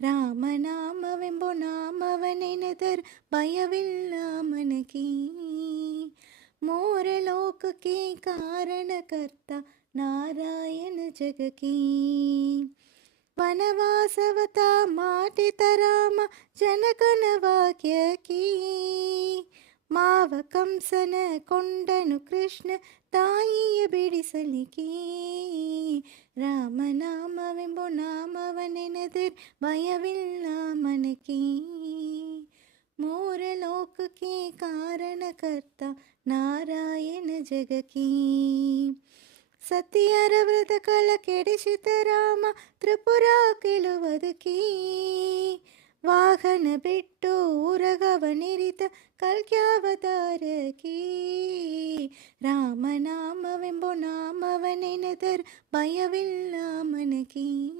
ರಾಮನಾಮವೆಂಬೋ ನಾಮವನೆನೆದರ್ ಭಯವಿಲ್ಲ ಮನಕಿ. ಮೂರು ಲೋಕಕ್ಕೆ ಕಾರಣಕರ್ತ ನಾರಾಯಣ ಜಗಕಿ. ವನವಾಸವತ ಮಾಟಿತ ರಾಮ ಜನಕನ ವಾಕ್ಯಕಿ. ಮಾವ ಕಂಸನ ಕೊಂಡನು ಕೃಷ್ಣ ತಾಯಿಯ ಬಿಡಿಸಲಿಕ್ಕೆ. ರಾಮನಾಮವೆಂಬೋ ನಾಮವನೆನೆದರ್ ಭಯವಿಲ್ಲ ಮನಕಿ. ಮೂರು ಲೋಕಕ್ಕೆ ಕಾರಣಕರ್ತ ನಾರಾಯಣ ಜಗಕಿ. ಸತಿಯರ ವ್ರತ ಕಳ ಕೆಡಿಸಿದ ರಾಮ ತ್ರಿಪುರ ಗೆಲುವದಕಿ. ವಾಹನ ಬಿಟ್ಟು ಉರಗವನಿರಿತ ಕಲ್ಕ್ಯಾವತಾರಕಿ. ರಾಮನಾಮವೆಂಬೋ ನಾಮವನೆನೆದರ್ ಭಯವಿಲ್ಲ ಮನಕಿ.